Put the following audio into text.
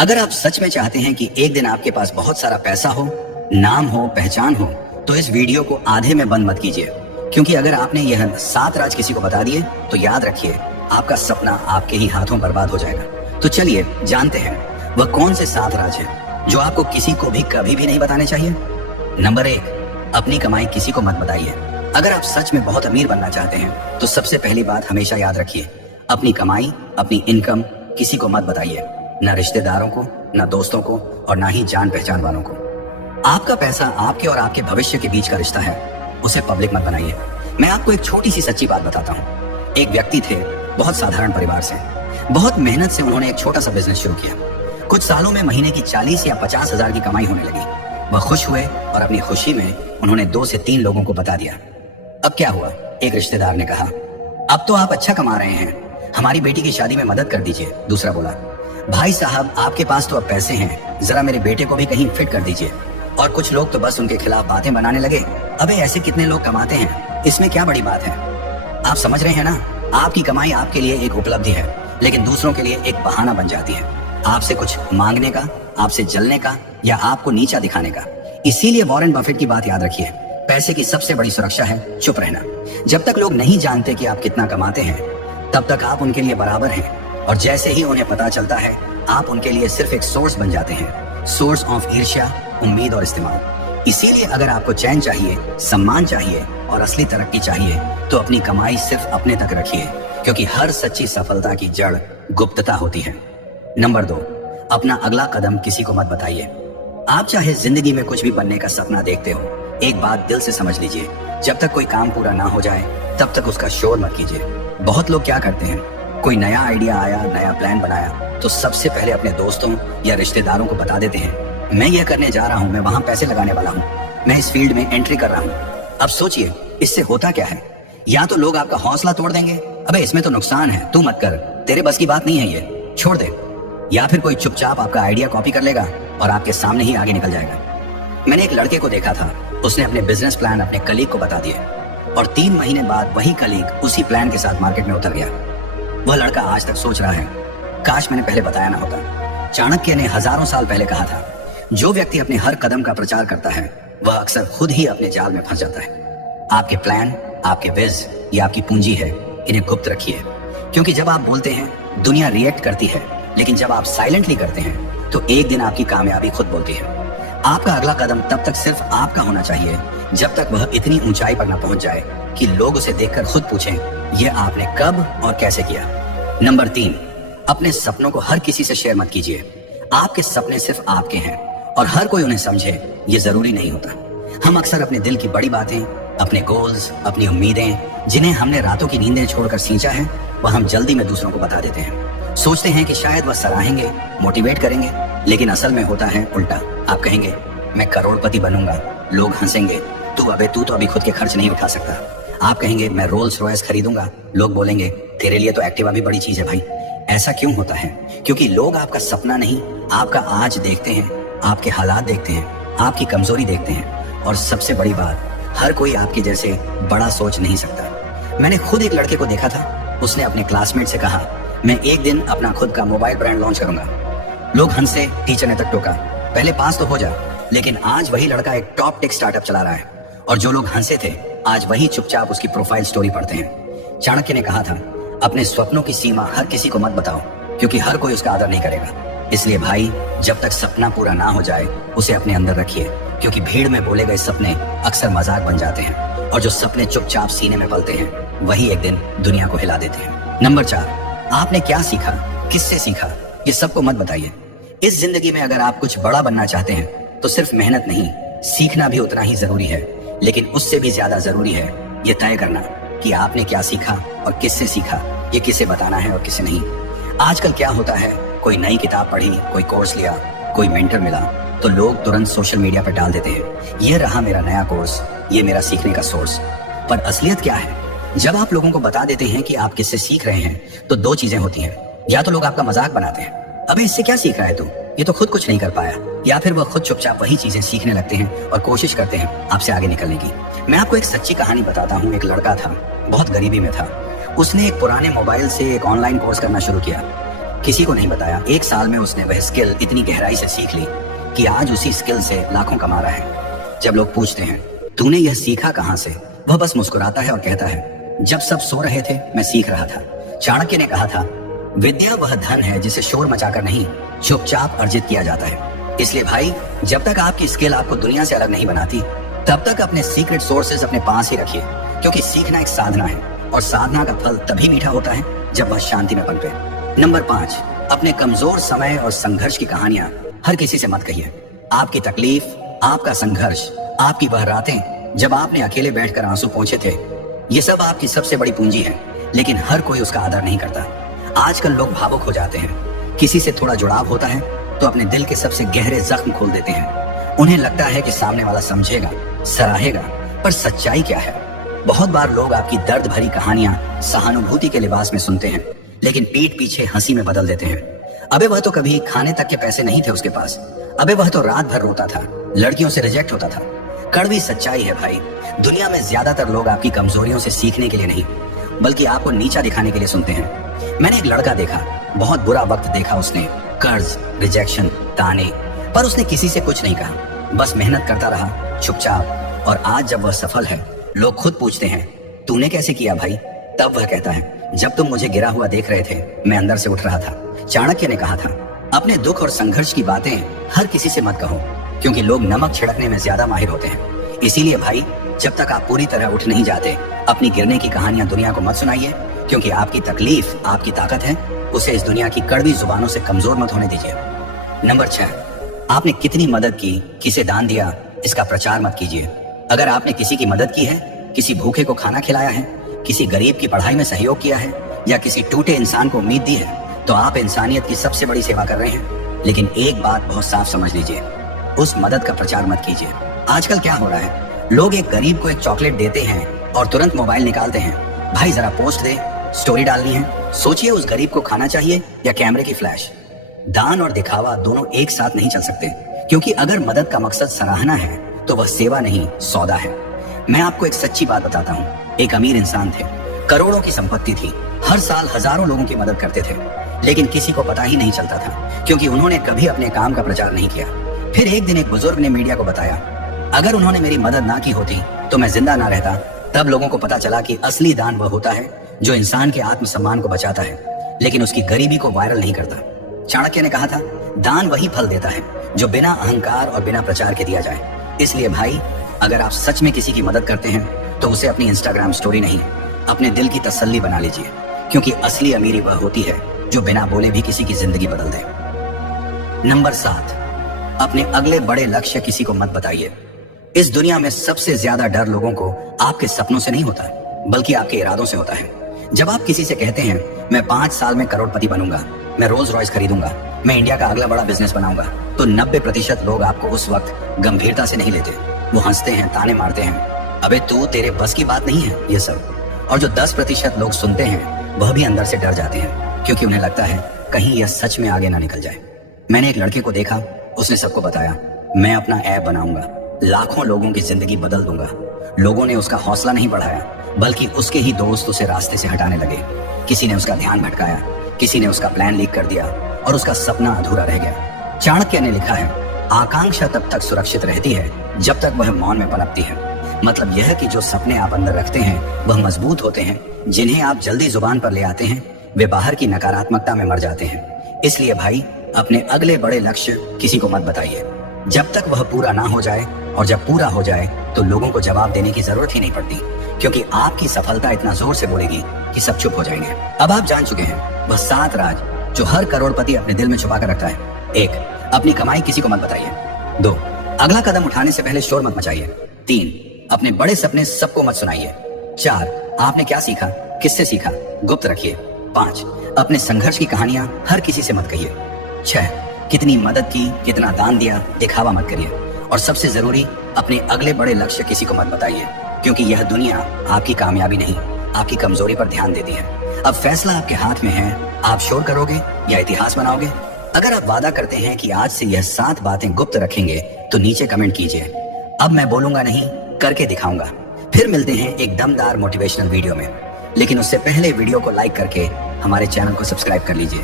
अगर आप सच में चाहते हैं कि एक दिन आपके पास बहुत सारा पैसा हो, नाम हो, पहचान हो, तो इस वीडियो को आधे में बंद मत कीजिए, क्योंकि अगर आपने यह 7 राज किसी को बता दिए तो याद रखिए आपका सपना आपके ही हाथों बर्बाद हो जाएगा। तो चलिए जानते हैं वह कौन से 7 राज हैं जो आपको किसी को भी कभी भी नहीं बताने चाहिए। नंबर 1, अपनी कमाई किसी को मत बताइए। अगर आप सच में बहुत अमीर बनना चाहते हैं तो सबसे पहली बात हमेशा याद रखिए, अपनी कमाई, अपनी इनकम किसी को मत बताइए, ना रिश्तेदारों को, ना दोस्तों को, और ना ही जान पहचान वालों को। आपका पैसा आपके और आपके भविष्य के बीच का रिश्ता है, उसे पब्लिक मत बनाइए। मैं आपको एक छोटी सी सच्ची बात बताता हूँ। एक व्यक्ति थे, बहुत साधारण परिवार से, बहुत मेहनत से उन्होंने एक छोटा सा बिजनेस शुरू किया। कुछ सालों में महीने की 40 या 50 हजार की कमाई होने लगी। वह खुश हुए और अपनी खुशी में उन्होंने 2 से 3 लोगों को बता दिया। अब क्या हुआ? एक रिश्तेदार ने कहा, अब तो आप अच्छा कमा रहे हैं, हमारी बेटी की शादी में मदद कर दीजिए। दूसरा बोला, भाई साहब आपके पास तो अब पैसे हैं, जरा मेरे बेटे को भी कहीं फिट कर दीजिए। और कुछ लोग तो बस उनके खिलाफ बातें बनाने लगे, अबे ऐसे कितने लोग कमाते हैं, इसमें क्या बड़ी बात है। आप समझ रहे हैं ना, आपकी कमाई आपके लिए एक उपलब्धि है, लेकिन दूसरों के लिए एक बहाना बन जाती है, आपसे कुछ मांगने का, आपसे जलने का, या आपको नीचा दिखाने का। इसीलिए वॉरेन बफेट की बात याद रखिए, पैसे की सबसे बड़ी सुरक्षा है चुप रहना। जब तक लोग नहीं जानते कि आप कितना कमाते हैं, तब तक आप उनके लिए बराबर हैं, और जैसे ही उन्हें पता चलता है, आप उनके लिए सिर्फ एक सोर्स बन जाते हैं, सोर्स ऑफ ईर्ष्या, उम्मीद और इस्तेमाल। इसीलिए अगर आपको चैन चाहिए, सम्मान चाहिए और असली तरक्की चाहिए, तो अपनी कमाई सिर्फ अपने तक रखिए, क्योंकि हर सच्ची सफलता की जड़ गुप्तता होती है। नंबर 2, अपना अगला कदम किसी को मत बताइए। आप चाहे जिंदगी में कुछ भी बनने का सपना देखते हो, एक बात दिल से समझ लीजिए, जब तक कोई काम पूरा ना हो जाए तब तक उसका शोर मत कीजिए। बहुत लोग क्या करते हैं, कोई नया आइडिया आया, नया प्लान बनाया, तो सबसे पहले अपने दोस्तों या रिश्तेदारों को बता देते हैं, मैं ये करने जा रहा हूँ, मैं वहां पैसे लगाने वाला हूँ, मैं इस फील्ड में एंट्री कर रहा हूँ। अब सोचिए इससे होता क्या है, या तो लोग आपका हौसला तोड़ देंगे, अबे इसमें तो नुकसान है, तू मत कर, तेरे बस की बात नहीं है, ये छोड़ दे। या फिर कोई चुपचाप आपका आइडिया कॉपी कर लेगा और आपके सामने ही आगे निकल जाएगा। मैंने एक लड़के को देखा था, उसने अपने बिजनेस प्लान अपने कलीग को बता दिए, और 3 महीने बाद वही कलीग उसी प्लान के साथ मार्केट में उतर गया। वह लड़का आज तक सोच रहा है, काश मैंने पहले बताया ना होता। चाणक्य ने हजारों साल पहले कहा था, जो व्यक्ति अपने हर कदम का प्रचार करता है, वह अक्सर खुद ही अपने जाल में फंस जाता है। आपके प्लान, आपके विज, ये आपकी पूंजी है, इन्हें गुप्त रखिए, क्योंकि जब आप बोलते हैं दुनिया रिएक्ट करती है, लेकिन जब आप साइलेंटली करते हैं तो एक दिन आपकी कामयाबी खुद बोलती है। आपका अगला कदम तब तक सिर्फ आपका होना चाहिए जब तक वह इतनी ऊंचाई पर न पहुंच जाए कि लोग उसे देखकर खुद पूछें, यह आपने कब और कैसे किया। नंबर 3, अपने सपनों को हर किसी से शेयर मत कीजिए। आपके सपने सिर्फ आपके हैं और हर कोई उन्हें समझे ये जरूरी नहीं होता। हम अक्सर अपने दिल की बड़ी बातें, अपने गोल्स, अपनी उम्मीदें, जिन्हें हमने रातों की नींदें छोड़कर सींचा है, वह हम जल्दी में दूसरों को बता देते हैं। सोचते हैं कि शायद वह सराहेंगे, मोटिवेट करेंगे, लेकिन असल में होता है उल्टा। आप कहेंगे, मैं करोड़पति बनूंगा, लोग हंसेंगे, तू तो अभी खुद के खर्च नहीं उठा सकता। आप कहेंगे, मैं रोल्स रॉयस खरीदूंगा, लोग बोलेंगे, तेरे लिए तो एक्टिवा भी बड़ी चीज है भाई। ऐसा क्यों होता है? क्योंकि लोग आपका सपना नहीं, आपका आज देखते हैं, आपके हालात देखते हैं, आपकी कमजोरी देखते हैं, और सबसे बड़ी बात, हर कोई आपके जैसे बड़ा सोच नहीं सकता। मैंने खुद एक लड़के को देखा था, उसने अपने क्लासमेट से कहा, मैं एक दिन अपना खुद का मोबाइल ब्रांड लॉन्च करूंगा। लोग हंसे, टीचर ने तक टोका, पहले पास तो हो जा। लेकिन आज वही लड़का एक टॉप टेक स्टार्टअप चला रहा है, और जो लोग हंसे थे, आज वही चुपचाप उसकी प्रोफाइल स्टोरी पढ़ते हैं। चाणक्य ने कहा था, अपने स्वप्नों की सीमा हर किसी को मत बताओ, क्योंकि हर कोई उसका आदर नहीं करेगा। इसलिए भाई, जब तक सपना पूरा ना हो जाए, उसे अपने अंदर रखिए, क्योंकि भीड़ में बोले गए सपने अक्सर मजाक बन जाते हैं, और जो सपने चुपचाप सीने में पलते हैं, वही एक दिन दुनिया को हिला देते हैं। नंबर 4, आपने क्या सीखा, किससे सीखा, ये सबको मत बताइए। इस जिंदगी में अगर आप कुछ बड़ा बनना चाहते हैं, तो सिर्फ मेहनत नहीं, सीखना भी उतना ही जरूरी है। लेकिन उससे भी ज्यादा जरूरी है ये तय करना कि आपने क्या सीखा और किससे सीखा, ये किसे बताना है और किसे नहीं। आजकल क्या होता है, कोई नई किताब पढ़ी, कोई कोर्स लिया, कोई मेंटर मिला, तो लोग तुरंत सोशल मीडिया पर डाल देते हैं, ये रहा मेरा नया कोर्स, ये मेरा सीखने का सोर्स। पर असलियत क्या है? जब आप लोगों को बता देते हैं कि आप किससे सीख रहे हैं, तो 2 चीजें होती हैं, या तो लोग आपका मजाक बनाते हैं, अबे इससे क्या सीख रहा है तू, ये तो खुद कुछ नहीं कर पाया, या फिर वह खुद चुपचाप वही चीजें सीखने लगते हैं और कोशिश करते हैं आपसे आगे निकलने की। मैं आपको एक सच्ची कहानी बताता हूँ। एक लड़का था, बहुत गरीबी में था, उसने एक पुराने मोबाइल से एक ऑनलाइन कोर्स करना शुरू किया। किसी को नहीं बताया। 1 साल में उसने वह स्किल इतनी गहराई से सीख ली कि आज उसी स्किल से लाखों कमा रहा है। जब लोग पूछते हैं तूने यह सीखा कहां से, वह बस मुस्कुराता है और कहता है जब सब सो रहे थे मैं सीख रहा था। चाणक्य ने कहा था विद्या वह धन है जिसे शोर मचाकर नहीं चुपचाप अर्जित किया जाता है। इसलिए भाई, जब तक आपकी स्किल आपको दुनिया से अलग नहीं बनाती तब तक अपने सीक्रेट सोर्सेज अपने पास ही रखिए, क्योंकि सीखना एक साधना है और साधना का फल तभी मीठा होता है जब वह शांति में पनपे। नंबर 5, अपने कमजोर समय और संघर्ष की कहानियां हर किसी से मत कहिए। आपकी तकलीफ, आपका संघर्ष, आपकी वह रातें जब आपने अकेले बैठकर आंसू पोंछे थे, ये सब आपकी सबसे बड़ी पूंजी है, लेकिन हर कोई उसका आदर नहीं करता। आजकल लोग भावुक हो जाते हैं, किसी से थोड़ा जुड़ाव होता है तो अपने दिल के सबसे गहरे जख्म खोल देते हैं। उन्हें लगता है कि सामने वाला समझेगा, सराहेगा, पर सच्चाई क्या है? बहुत बार लोग आपकी दर्द भरी कहानियां सहानुभूति के लिबास में सुनते हैं, लेकिन पीठ पीछे हंसी में बदल देते हैं। अबे वह तो कभी खाने तक के पैसे नहीं थे उसके पास, अबे वह तो रात भर रोता था, लड़कियों से रिजेक्ट होता था। कड़वी सच्चाई है भाई, दुनिया में ज्यादातर लोग आपकी कमजोरियों से सीखने के लिए नहीं, बल्कि आपको नीचा दिखाने के लिए सुनते हैं। मैंने एक लड़का देखा, बहुत बुरा वक्त देखा उसने, कर्ज, रिजेक्शन, ताने, पर उसने किसी से कुछ नहीं कहा, बस मेहनत करता रहा चुपचाप। और आज जब वह सफल है, लोग खुद पूछते हैं तूने कैसे किया भाई? तब वह कहता है जब तुम मुझे गिरा हुआ देख रहे थे मैं अंदर से उठ रहा था। चाणक्य ने कहा था अपने दुख और संघर्ष की बातें हर किसी से मत कहो, क्योंकि लोग नमक छिड़कने में ज्यादा माहिर होते हैं। इसीलिए भाई, जब तक आप पूरी तरह उठ नहीं जाते, अपनी गिरने की कहानियां दुनिया को मत सुनाइए, क्योंकि आपकी तकलीफ आपकी ताकत है, उसे इस दुनिया की कड़वी जुबानों से कमजोर मत होने दीजिए। नंबर 6, आपने कितनी मदद की, किसे दान दिया, इसका प्रचार मत कीजिए। अगर आपने किसी की मदद की है, किसी भूखे को खाना खिलाया है, किसी गरीब की पढ़ाई में सहयोग किया है, या किसी टूटे इंसान को उम्मीद दी है, तो आप इंसानियत की सबसे बड़ी सेवा कर रहे हैं। लेकिन एक बात बहुत साफ समझ लीजिए, उस मदद का प्रचार मत कीजिए। आजकल क्या हो रहा है, लोग एक गरीब को एक चॉकलेट देते हैं और तुरंत मोबाइल निकालते हैं, भाई जरा पोस्ट दे, स्टोरी डालनी है। सोचिए उस गरीब को खाना चाहिए या कैमरे की फ्लैश? दान और दिखावा दोनों एक साथ नहीं चल सकते, क्योंकि अगर मदद का मकसद सराहना है तो वह सेवा नहीं सौदा है। मैं आपको एक सच्ची बात बताता हूँ। एक अमीर इंसान थे, करोड़ों की संपत्ति थी, हर साल हजारों लोगों की मदद करते थे, लेकिन किसी को पता ही नहीं चलता था, क्योंकि उन्होंने कभी अपने काम का प्रचार नहीं किया। फिर एक दिन एक बुजुर्ग ने मीडिया को बताया, अगर उन्होंने मेरी मदद ना की होती तो मैं जिंदा ना रहता। तब लोगों को पता चला कि असली दान वह होता है जो इंसान के आत्मसम्मान को बचाता है, लेकिन उसकी गरीबी को वायरल नहीं करता। चाणक्य ने कहा था दान वही फल देता है जो बिना अहंकार और बिना प्रचार के दिया जाए। इसलिए भाई, अगर आप सच में किसी की मदद करते हैं तो उसे अपनी इंस्टाग्राम स्टोरी नहीं, अपने दिल की तसल्ली बना लीजिए, क्योंकि असली अमीरी वह होती है जो बिना बोले भी किसी की जिंदगी बदल दे। नंबर 7, अपने अगले बड़े लक्ष्य किसी को मत बताइए। इस दुनिया में सबसे ज्यादा डर लोगों को आपके सपनों से नहीं होता, बल्कि आपके इरादों से होता है। जब आप किसी से कहते हैं मैं 5 साल में करोड़पति बनूंगा, मैं रोल्स रॉयस खरीदूंगा, मैं इंडिया का अगला बड़ा बिजनेस बनाऊंगा, तो 90% लोग आपको उस वक्त गंभीरता से नहीं लेते। वो हंसते हैं, ताने मारते हैं, अबे तू, तेरे बस की बात नहीं है ये सब। और जो 10% लोग सुनते हैं वह भी अंदर से डर जाते हैं, क्योंकि उन्हें लगता है कहीं यह सच में आगे ना निकल जाए। मैंने एक लड़के को देखा, उसने सबको बताया मैं अपना ऐप बनाऊंगा, लाखों लोगों की जिंदगी बदल दूंगा। लोगों ने उसका हौसला नहीं बढ़ाया, बल्कि उसके ही दोस्त उसे रास्ते से हटाने लगे। किसी ने उसका ध्यान भटकाया, किसी ने उसका प्लान लीक कर दिया और उसका सपना अधूरा रह गया। चाणक्य ने लिखा है आकांक्षा तब तक सुरक्षित रहती है जब तक वह मौन में पनपती है। मतलब यह कि जो सपने आप अंदर रखते हैं वह मजबूत होते हैं, जिन्हें आप जल्दी जुबान पर ले आते हैं वे बाहर की नकारात्मकता में मर जाते हैं। इसलिए भाई, अपने अगले बड़े लक्ष्य किसी को मत बताइए जब तक वह पूरा ना हो जाए, और जब पूरा हो जाए तो लोगों को जवाब देने की जरूरत ही नहीं पड़ती, क्योंकि आपकी सफलता इतना जोर से बोलेगी कि सब चुप हो जाएंगे। अब आप जान चुके हैं वह 7 राज जो हर करोड़पति अपने दिल में छुपा कर रखता है। 1, अपनी कमाई किसी को मत बताइए। 2, अगला कदम उठाने से पहले शोर मत मचाइए। 3, अपने बड़े सपने सबको मत सुनाइए। 4, आपने क्या सीखा, किससे सीखा, गुप्त रखिए। 5, अपने संघर्ष की कहानियां हर किसी से मत कहिए। 6, कितनी मदद की, कितना दान दिया, दिखावा मत करिए। और सबसे जरूरी, अपने अगले बड़े लक्ष्य किसी को मत बताइए, क्योंकि यह दुनिया आपकी कामयाबी नहीं, आपकी कमजोरी पर ध्यान देती है। अब फैसला आपके हाथ में है, आप शोर करोगे या इतिहास बनाओगे। अगर आप वादा करते हैं कि आज से यह 7 बातें गुप्त रखेंगे तो नीचे कमेंट कीजिए, अब मैं बोलूंगा नहीं, करके दिखाऊंगा। फिर मिलते हैं एक दमदार मोटिवेशनल वीडियो में, लेकिन उससे पहले वीडियो को लाइक करके हमारे चैनल को सब्सक्राइब कर लीजिए।